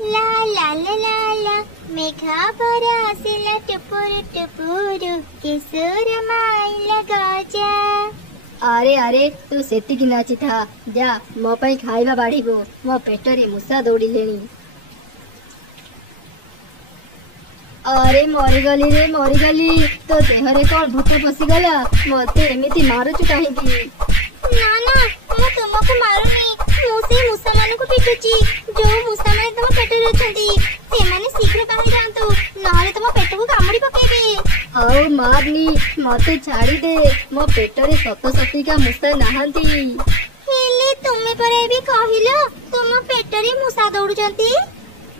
ला ला ला ला ला मेघा बरसिला टुपुरु टुपुरु किशोर माइला गजा। अरे अरे तू सेतिकी नाची था जा मो पई खाइबा बाढ़ीबो मो पेटरे मुसा दौड़िलेनी। अरे मरीगली रे मरीगली तो देहरे कौन भूत पशिगला मते एमिति मारुचु काहेकी। ना ना मु तुमको मारुनी मु से मुसा मानकु पिटुची जो मुसा माने तुम पेटरे अछंती से माने शीघ्र बाहर जांतु नहले तुम पेटको कामुडी पकेबे। हौ मारनी मते छाड़ी दे मो पेटरे सत सतिका मुसा नाहंती। हेले तुमे परे भी कहिलो तुम पेटरे मुसा दौडुचंती।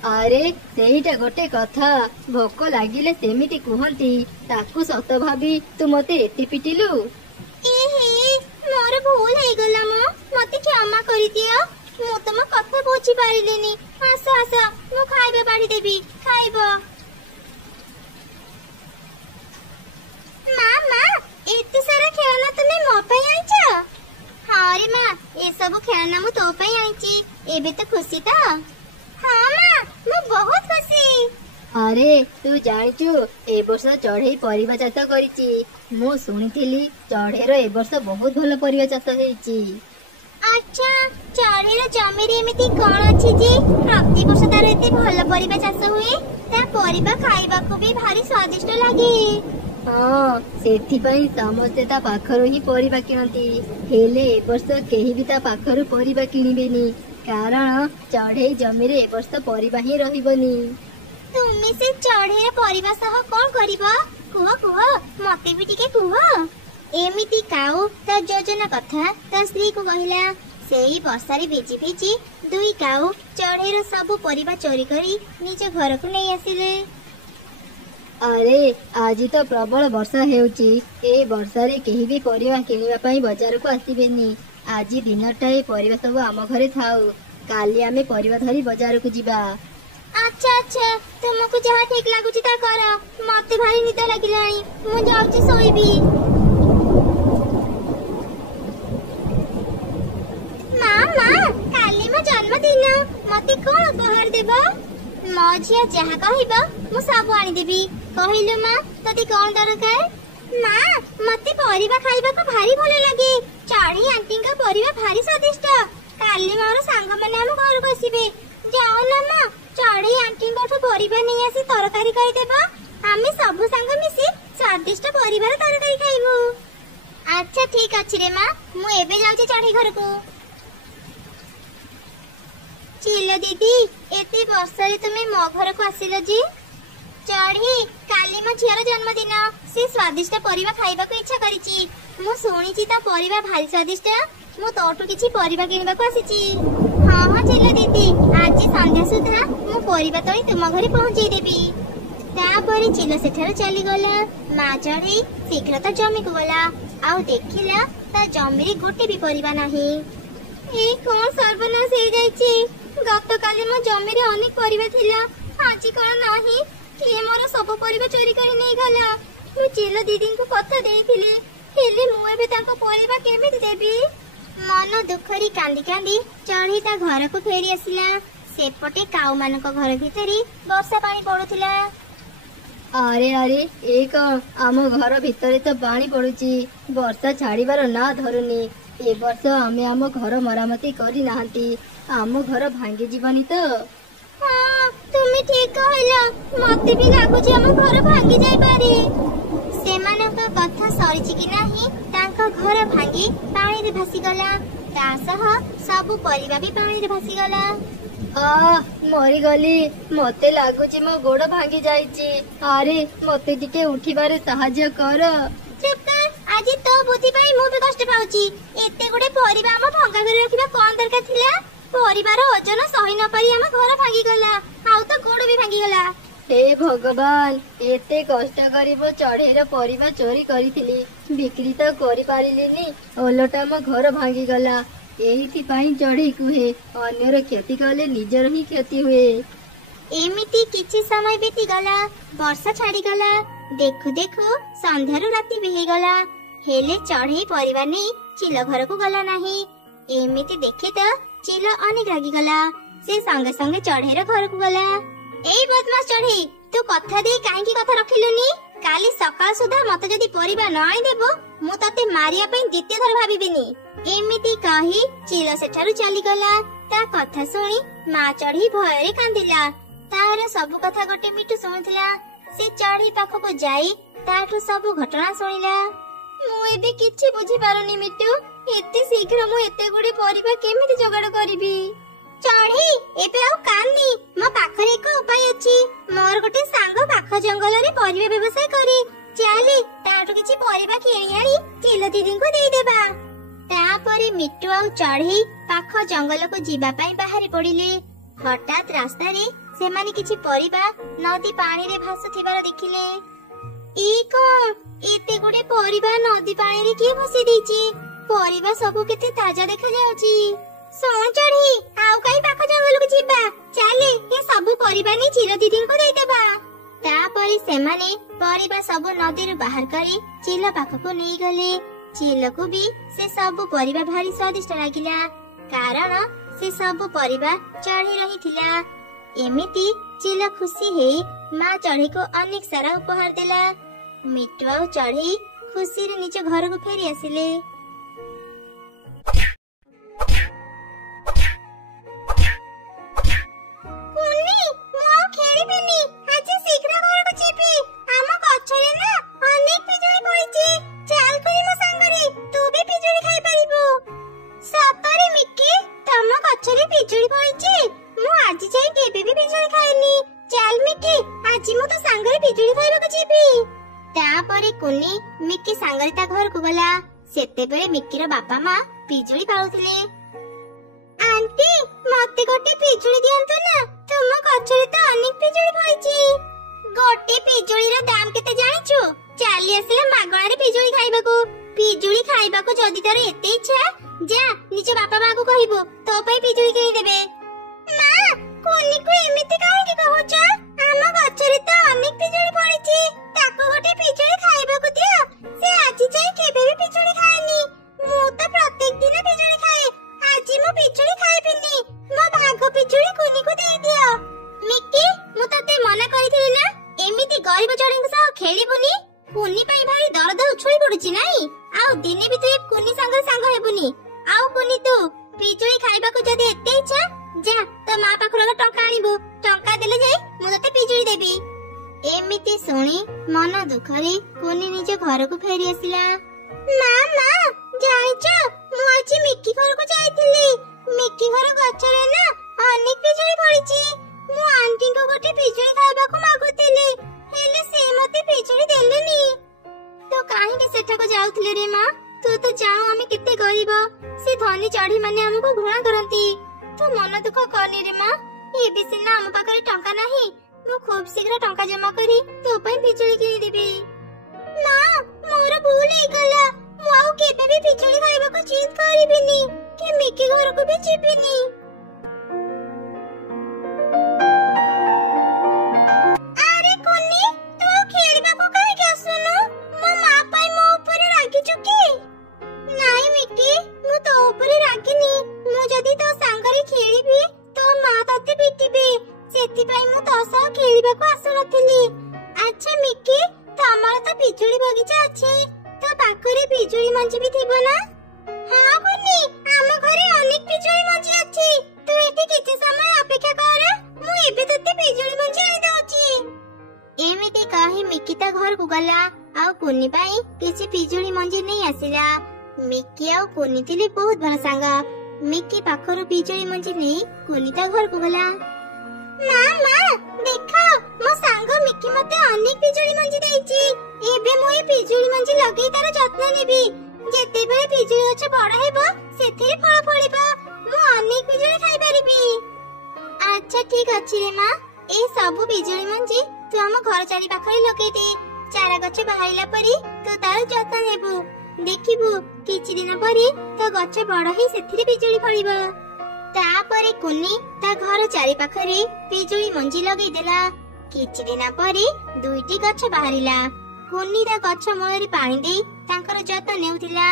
अरे सेहिटा गोटे कथा भोक लागिले सेमिति कुहंती ताकू सत भाबी तू मते एति पिटिलु। एहे मोर भूल हे गला मते क्षमा करि दियो मु तुम कथा बुझी पारिलेनी। आस आस मु खाइबा बाड़ी देबी खाइबो। मामा एते सारा खेलना तुमे मो पई आइछ। हां रे मां ए सब खेलना मु तो पई आइची एबे तो खुशी त। हां मां मु बहुत खुशी। अरे तू जानिचु ए वर्ष चढ़ई परिबा चाष करिची मु सुनिथिली चढ़ेर ए वर्ष बहुत भल परिबा चाष हेची। अच्छा चढ़ेर जमीरे एमिति कोन अछि जे प्रति वर्ष तार एते भल परिबा चाष हुए ता परिबा खाइबा को भी भारी स्वादिष्ट लागे। हाँ सेथि पई समस्ते ता पाखरु ही परिबा किनती हेले ए वर्ष केही भी ता पाखरु परिबा किनिबेनी कारण चढ़ई जमीरे ए वर्ष परिबा ही रहिबनी। तुमे से चढ़ेर परिबा सह कोन करिबो कुह कुह मते भी टिके कुह। एमिति काऊ ता योजना कथा ता स्त्री को कहिला सेही बसारे भेजी भेजी दुई काऊ चढ़ेर सब परिबा चोरी करी निज घर को नहीं आसिले। अरे आज तो प्रबल वर्षा हेउची ए वर्षारे केही भी परिबा किनिबा पई बाजार को आसीबेनी। आज दिनटा ए परिबा सब आम घरे थाउ काली आमे परिबा धरी बाजार को जिबा। अच्छा अच्छा तुमको जहाँ ठीक लागुची ता कर मते भारी निद लागिलानी मु जाउची सोइबी। मामा काली मो जन्मदिन मते कोन उपहार देबो। मो झिया जहाँ कहइबो मु सब आनी देबी कहिलु मां तते कोन दरकार। मां मते परिबा खाइबा को भारी भलो लागे चढ़ी आंटी का परिबा भारी स्वादिष्ट काली मोर सांग माने हम घर को आसीबे जाओ ना मां चढ़ी आंटी को परिबा नहीं आसी तरकारी करि देबो आमे सब संग मिसी स्वादिष्ट परिबार तरकारी खाइबो। अच्छा ठीक अछि रे मां मु एबे जाउची चढ़ी घर को। चिलो दीदी एते वर्षारे तुमे मो घर को आसिलो जी। चढ़ी काली मो झियर जन्मदिन से स्वादिष्ट परिबा खाइबा को इच्छा करिची मु सुनिची ता परिबा भारी स्वादिष्ट मु तोटू किछि परिबा किनिबा को आसीची। हां हां चिलो दीदी आज संध्या सुधा मु परिबा तोई तुम घरे पहुंचई देबी। तापरे चिलो सेठार चली गला मा चढ़ी शीघ्र तो जमी को गला आउ देखिला ता जमी रे गोटे भी परिबा नाही। ए कोन सर्वनाश हे जाईची गत काली मो जमी रे अनेक परिबा थिला आज कोन नाही किए मोर सब परिबा चोरी करी नै गला। मु चिलो दीदी को कथा देइथिले हेले मु एबे ताको परिबा केमिति देबी। मन दुखरी कांदी कांदी चढ़ी ता घर को फेरी आसिला सेपटे काऊ मान को घर भितरी वर्षा पानी पड़ुथिला। अरे अरे एक आम घर भितरे तो पानी पड़ुची वर्षा छाड़ीबार ना धरुनी ए वर्ष आमे आम घर मरामती करी नाहंती आम घर भांगी जीवनी तो। हां तुमे ठीक कहला मते भी लागुची आम घर भांगी जाई पारे। सेमानक कथा सरीची कि नाही तांका घर भांगी पानी रे भासी गला ता सह सब परिबा भी पानी रे भासी गला। मरी गली मते लागुची मो गोड़ भांगी जाईची अरे मते टिके उठिबारे सहाय्य कर। चुप कर आज तो बुद्धि पाई मु भी कष्ट पाउची एते गुडे परिबा हम भंगा करे रखिबा कोन दरकार थिला परिवार ओजन सही न पारी हम घर भांगी गला आउ तो गोड़ भी भांगी गला। हे भगवान एते कष्ट करिबो चढ़ेर परिबा चोरी करिथिली बिक्री तो करि पारिलिनी ओलटा मो घर भांगी गला एहिथि पाई चढ़ई कुहे अन्यर क्षति कले निजर ही क्षति हुए। एमिति किछि समय बीती गला वर्षा छाड़ी गला देखु देखु संध्यारू राति भी गला हेले चढ़ई परिवार नहीं चिलो घर को गला नहीं। एमिति देखे तो चिलो अनेक रागी गला से संगे संगे चढ़ेईर घर को गला। एई बदमाश चढ़ेई, तू कथा दे काहेकि कथा रखिलुनी? काली सकाळ सुधा मते जदी परिबा न आनी देबो मु तते मारिया पई द्वितीय थर भाबिबिनी। एमिति कही चिल सेठारु चली गला। ता कथा सुनी मा चढ़ेई भयरे कांदिला। तार सब कथा गोटे मिठू सुनिथिला। से चढ़ेई पाखको जाई ताठु सब घटना सुनिला। मु एबे किछि बुझी पारुनी मिठू, एते शीघ्र मु एते गुडी परिबा केमिति जोगाड़ करिबी? चढ़ेई एबे आउ कान्नी, मो पाखरे एक उपाय अछि। मोर गोटे सांग पाख जंगल रे परिबा व्यवसाय करी। चाली ताठु किछि परिबा किणी आनी चिल दीदी को देई देबा। तापरे मिठू आउ चढ़ेई पाख जंगल को जीवा पई बाहरी पड़िले। हठात रास्ता रे सेमानी किछि परिबा नदी पानी रे भासुथिबार देखिले। ई कोन एते गुडे परिबा नदी पानी रे किए भसी देछि? परिबा सब केते ताजा देखा जाउछि। सोन चढ़ी आउ काई पाख जंगल को जीबा। चाले ए सब परिबा नि चिल दीदी को देई देबा। तापरे सेमाने परिबा सब नदी रे बाहर करी चिल पाख को नै गले। चिल को भी से सब परिबा भारी स्वादिष्ट लागिला, कारण से सब परिबा चढ़ी रहिथिला। एमिति चिल खुशी हेई माँ चढ़ी को अनेक सारा उपहार देला। मिठू और चढ़ी खुशी रे निज घर को फेरी आसिले। कुन्नी मो खेलिबिनी, आज शीघ्र घर को जीबी। हम गछरे ना अनेक पिजुली पड़िछि। चाल करी मो संगरे तू भी पिजुली खाइ परिबो। सतरे मिक्की तम गछरे पिजुली पड़िछि। मु आज जाई केबे भी पिजुली खाइनी। चाल मिक्की आज मु तो संगरे पिजुली खाइबा को जीबी। तापरे कुन्नी मिक्की संगरे ता घर को गला। सेते बेले मिक्की रो बापा मां पिजुली पाउथिले। आंटी मते गोटे पिजुली दियंतु ना, तुम गछरे तो अनेक पिजुली पड़िछि। गोटे पिजुली रो दाम केते जानिछु? चाली आसिले मागणा रे पिजुली खाइबा को। पिजुली खाइबा को जदी तार एते इच्छा जा निज बापा मां को कहिबो तो पई पिजुली किनि देबे। मां कोनी को एमिति काहे की कहउछ? हम गछरे तो अनेक पिजुली पड़िछि, ताको गोटे पिजुली खाइबा को दियो। से आज जाई केबे भी पिजुली खाइनी। मु तो प्रत्येक दिन पिजुली खाए। आज मु पिजुली खाइबिनी। मो भाग पिजुली कोनी को दे दियो। मिक्की मु तते मना करिथिली ना एमिति गरीब चढ़ी के साथ खेलिबुनी। कुनी पई भारी दर्द उछुली पड़ुछि नाही। आउ दिने भी तू कुनी संग हेबुनी। आउ कुनी तू पिजुली खाइबा को जदी एते इच्छा जा तो मां पाखरो टंका आनिबो। टंका देले जाई मु तते पिजुली देबी। एमिति सुनी मन दुखरे कुनी निज घर को फेरी आसिला। मामा जानिଛ मु आज मिक्की घर को जाइथिली। मिक्की घर गछरे ना अनेक पिजुली पड़िछि। मु आंटी को गोटे पिजुली खाइबा को मागुथिली, हेले से मते पिजुली देलेनी। तो काहे के सेठा को जाउथिले रे मां? तू तो जानो आमे केते गरीब। से धनी चढ़ी माने हमको घृणा करंती। तू मन दुख करनी रे मां। ए बिसिना हम पाखरे टंका नाही। मु खूब शीघ्र टंका जमा करी तो पई पिजुली किनि देबी। मां मोर भूल हे गला। मु आउ केबे भी पिजुली खाइबा को जिद करिबिनी कि मिक्की घर को भी जीबिनी। अरे कुन्नी तू खेलबा को काहे के आसुनु? मो मां पाई मो ऊपर रागी चुकी। नाही मिक्की मु तो ऊपर रागिनी। मु जदी तो संगरे खेलिबी तो मां तते पिटिबे। सेति पाई मु तो सा खेलिबा को आसु नथिली। अच्छा मिक्की तमर तो पिजुली बगीचा अछि, तो पाखरे पिजुली मंजी भी थिबो ना? हां कुन्नी हम घरे अनेक पिजुली मंजी अछि। तू एठी किछि समय अपेक्षा कर, मु एबे तते पिजुली मंजी आनि दउची। एमिति कहि मिक्की ता घर को गला। आउ कुन्नी पाई किछि पिजुली मंजी नै आसिला। मिक्की आउ कुन्नी थिले बहुत भल संग। मिक्की पाखरो पिजुली मंजी नै कुन्नी ता घर को गला। मामा देखो मो सांग मिक्की मते अनेक पिजुली मंजी देइची। एबे मु ए पिजुली मंजी लगेई तार जत्न नेबी। जेते बेले पिजुली गछ बड़ हेबो सेथिरे फळ फळिबो। मु अनेक पिजुली खाइ परिबी। अच्छा ठीक अछि रे मां। ए सब पिजुली मंजी तू हम घर चारि पाखरे लगेई दे। चारा गछ बाहाइला परी तू तार जत्न नेबू। देखिबू किछि दिन परी तो गछ बड़ हे सेथिरे पिजुली फळिबो। तापरे कुन्नी ता घर चारि पाखरे पिजुली मंजी लगेई देला। किछि दिन परे दुईटी गछ बाहरिला। कुन्नी ता गछ मूଳରେ पानी देई तांकर जत्न नेउथिला।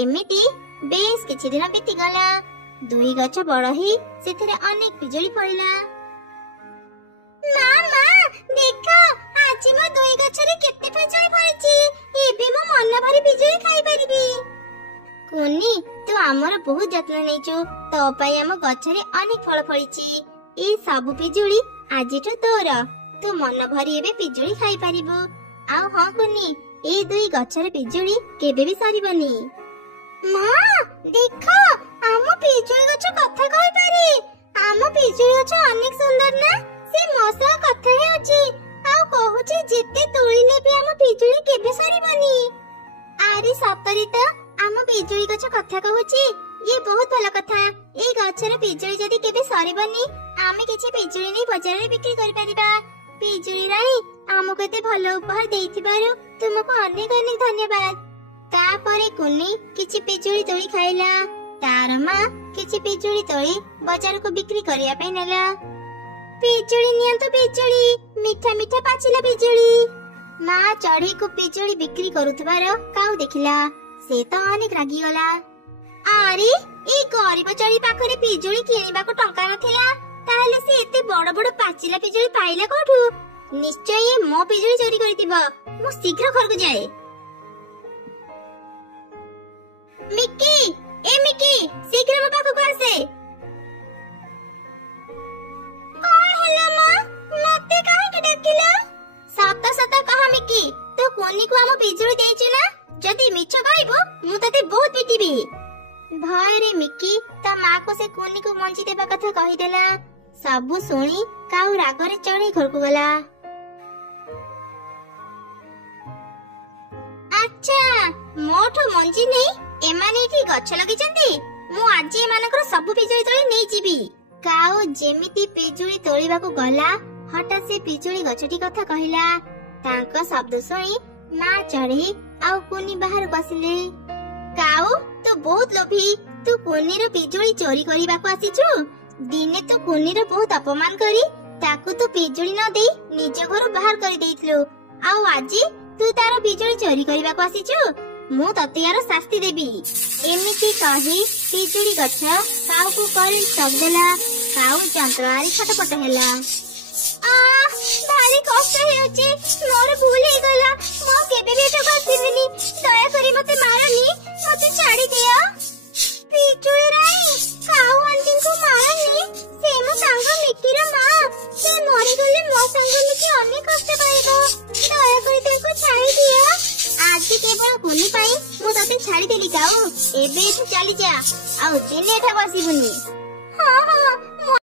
एमिति बेस किछि दिन बीती गला। दुई गछ बड़ ही सेथिरे अनेक पिजुली फळिला। मामा देखो आज मो दुई गछरे केते पिजुली फळिची। एबे मो मन भरी पिजुली खाई परिबी। कुनी तू हमर बहुत जत्न नेचु, तो पई हम गछरे अनेक फळ फळिची। ए सब पिजुली आजिठु तोर, तू मन भरी एबे पिजुली खाई परिबो। आउ हां कुनी ए दुई गछरे पिजुली केबे भी सरिबनी। मां देखो आम पिजुली गछ कथा कहि पारे। आम पिजुली गछ अनेक सुंदर ना, से मोसा कथा हे अछि। आउ कहूची जेते तोळिले भी आम पिजुली केबे सरिबनी। आरे सतरी त आम पिजुली गछ कथा कहूची, ये बहुत भल कथा। ए गछर पिजुली जदी केबे सरिबनी, आमे किछि पिजुली नै बाजार रे बिक्री करि परिबा। पिजुली रानी आमको एते भल उपहार देइथिबारु तुमको अनेक अनेक धन्यवाद। तापरे कुनी किछि पिजुली तोळी खाइला। तार मां किछि पिजुली तोळी बाजार को बिक्री करिया पे नेला। पिजुली नियंतो पिजुली, मिठा मिठा पाचिला पिजुली। मां चढ़ी को पिजुली बिक्री करुथबार काउ देखिला, से तो अनेक रागी गला। आरे ए गरीब चढ़ी पाखरे पिजुली किनिबा को टंका नथिला, ताहले से एते बड़ बड़ पाचिला पिजुली पाइला कोठु? निश्चय ये मो पिजुली चोरी करितिबा। मु शीघ्र घर को जाए। मिक्की ए मिक्की शीघ्र मो पाखो को आसे। कोन हला मां, मते काहे के डकिला? सत सत कह मिक्की, तो कोनी को हम पिजुली देछु ना? जदी मिछ कहबो मु तते बहुत पिटिबी। भय रे मिक्की ता मां को से कोनी को मंजी देबा कथा कहि देला। सबु सुनी काउ रागरे चढ़ी घर को गला। अच्छा मोठो मंजी नै एमाने एठी गछ लगिचंती। मु आज एमानकर सबु पिजुली तोळी नै जिबी। काउ जेमिति पिजुली तोळीबा को गला, हठात से पिजुली गछटी कथा कहिला। तांको शब्द सुनी मां चढ़ी आउ कोनी बाहर बसिले। काउ तू बहुत लोभी, तू कोनी रो पिजुली चोरी करिबा को आसीछु। दिने तू कोनी रो बहुत अपमान करी ताकू तू पिजुली न देई निज घर बाहर करि देइथलो। आउ आजी तू तारो पिजुली चोरी करिबा को आसीछु। मु तते यार शास्ति देबी। एमिति कहि पिजुली गछ काउ को करेंट शॉक देला। काउ जंत्रआरी छटपट हेला। आ भारी कष्ट हेउची, मोर भूल हे गला। मो केबे भी एटा करथिबिनी। दया करी मते मारनी, मते छाड़ी दिया। पिजुली रानी काउ आंटी को मारनी, से मो संग मिक्की रो मां। से मरि गले मो संग मिक्की अनेक कष्ट पाइबो। दया करी तेको छाड़ी दिया। आज केवल कोनी पाई मु तते छाड़ी देली काउ। एबे तू चली जा, आउ दिने एठा बसिबुनी। हां हां